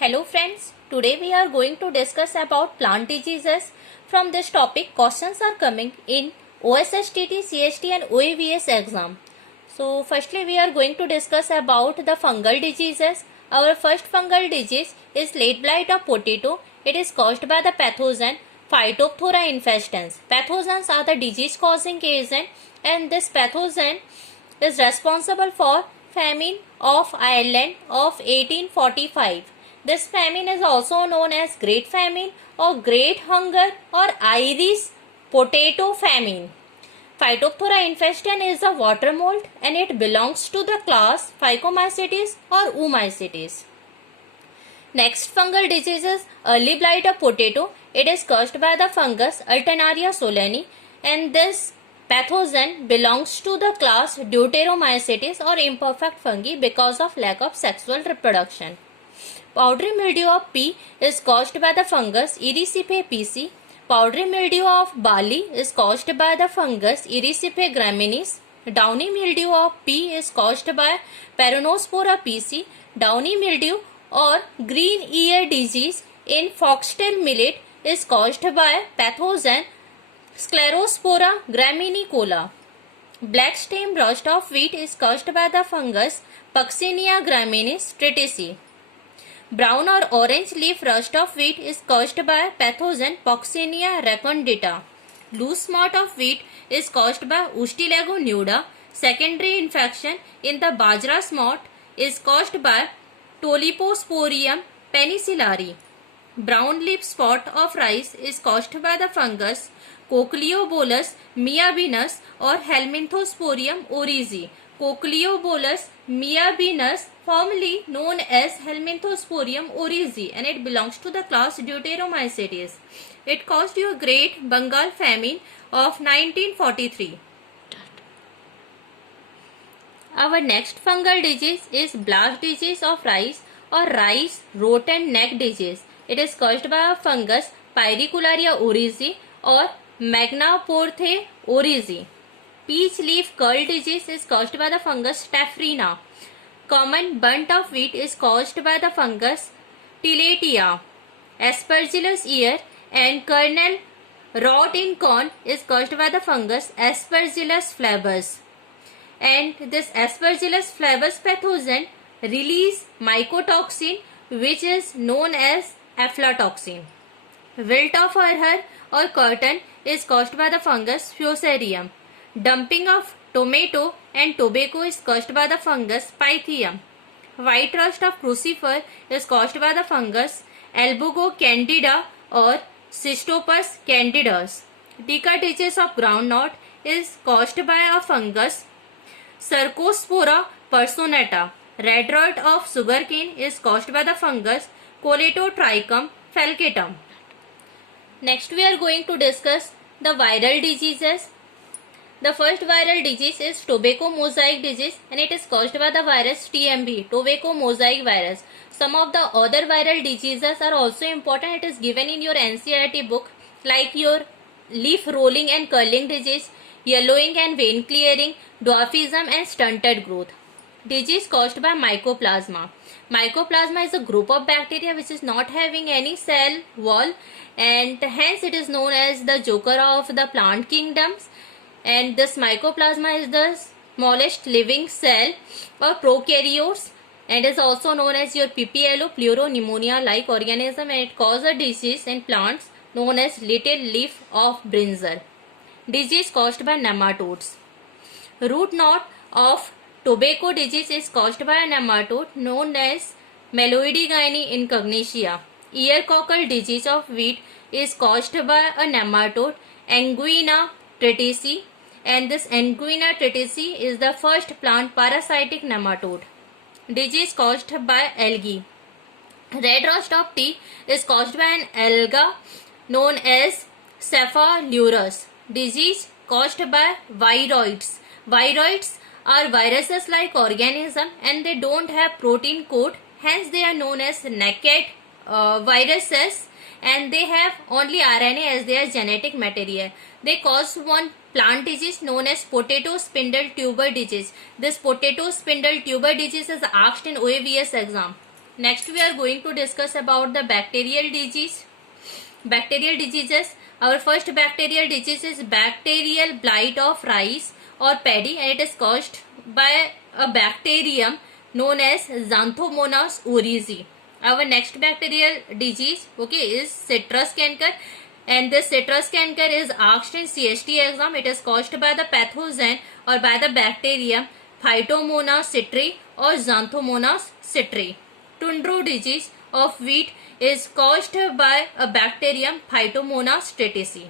Hello friends, today we are going to discuss about plant diseases. From this topic, questions are coming in OSSTT, CST and OAVS exam. So firstly we are going to discuss about the fungal diseases. Our first fungal disease is late blight of potato. It is caused by the pathogen Phytophthora infestans. Pathogens are the disease causing agent and this pathogen is responsible for famine of Ireland of 1845. This famine is also known as Great Famine or Great Hunger or Irish Potato Famine. Phytophthora infestan is a water mold and it belongs to the class Phycomycetes or Oomycetes. Next fungal disease is early blight of potato. It is caused by the fungus Alternaria solani and this pathogen belongs to the class Deuteromycetes or imperfect fungi because of lack of sexual reproduction. Powdery mildew of pea is caused by the fungus Ericipe pisci. Powdery mildew of barley is caused by the fungus Ericipe graminis. Downy mildew of pea is caused by Peronospora pisci. Downy mildew or green ear disease in foxtail millet is caused by pathogen Sclerospora graminicola. Black stem rust of wheat is caused by the fungus Puccinia graminis tritici. Brown or orange leaf rust of wheat is caused by pathogen Puccinia recondita. Loose spot of wheat is caused by Ustilago nuda. Secondary infection in the bajra spot is caused by Toliposporium penicillari. Brown leaf spot of rice is caused by the fungus Cochleobolus miabenus or Helminthosporium oryzae. Cochleobolus miabenus, formerly known as Helminthosporium oryzae, and it belongs to the class Deuteromycetes. It caused a Great Bengal famine of 1943. Our next fungal disease is blast disease of rice or rice rot and neck disease. It is caused by a fungus Pyricularia oryzae or Magnaporthe oryzae. Peach leaf curl disease is caused by the fungus Staphyna. Common burnt of wheat is caused by the fungus Tilatia. Aspergillus ear and kernel rot in corn is caused by the fungus Aspergillus flavus. And this Aspergillus flavus pathogen release mycotoxin which is known as aflatoxin. Wilt of hair or curtain is caused by the fungus Fusarium. Dumping of tomato and tobacco is caused by the fungus Pythium. White rust of crucifer is caused by the fungus Albugo candida or Cystopus candidus. Tica disease of groundnut is caused by a fungus Cercospora personata. Red rot of sugarcane is caused by the fungus Coletotrichum falcatum. Next we are going to discuss the viral diseases. The first viral disease is tobacco mosaic disease and it is caused by the virus TMV, tobacco mosaic virus. Some of the other viral diseases are also important. It is given in your NCERT book like your leaf rolling and curling disease, yellowing and vein clearing, dwarfism and stunted growth. Disease caused by mycoplasma. Mycoplasma is a group of bacteria which is not having any cell wall and hence it is known as the joker of the plant kingdoms. And this mycoplasma is the smallest living cell or prokaryotes and is also known as your PPLO, pleuropneumonia like organism, and it causes a disease in plants known as little leaf of brinjal. Disease caused by nematodes. Root knot of tobacco disease is caused by a nematode known as Meloidigyne incognitia. Ear cockle disease of wheat is caused by a nematode Anguina tritici, and this Anguina tritici is the first plant parasitic nematode. Disease caused by algae. Red rust of tea is caused by an alga known as Cephalourus. Disease caused by viroids. Viroids are viruses like organism and they don't have protein coat, hence they are known as naked viruses and they have only RNA as their genetic material. They cause one plant disease known as potato spindle tuber disease. This potato spindle tuber disease is asked in OAVS exam. Next we are going to discuss about the bacterial disease. Bacterial diseases. Our first bacterial disease is bacterial blight of rice or paddy, and it is caused by a bacterium known as Xanthomonas oryzae. Our next bacterial disease, okay, is citrus canker, and this citrus canker is asked in CST exam. It is caused by the pathogen or by the bacterium Phytomonas citri or Xanthomonas citri. Tundro disease of wheat is caused by a bacterium Phytomonas tritici.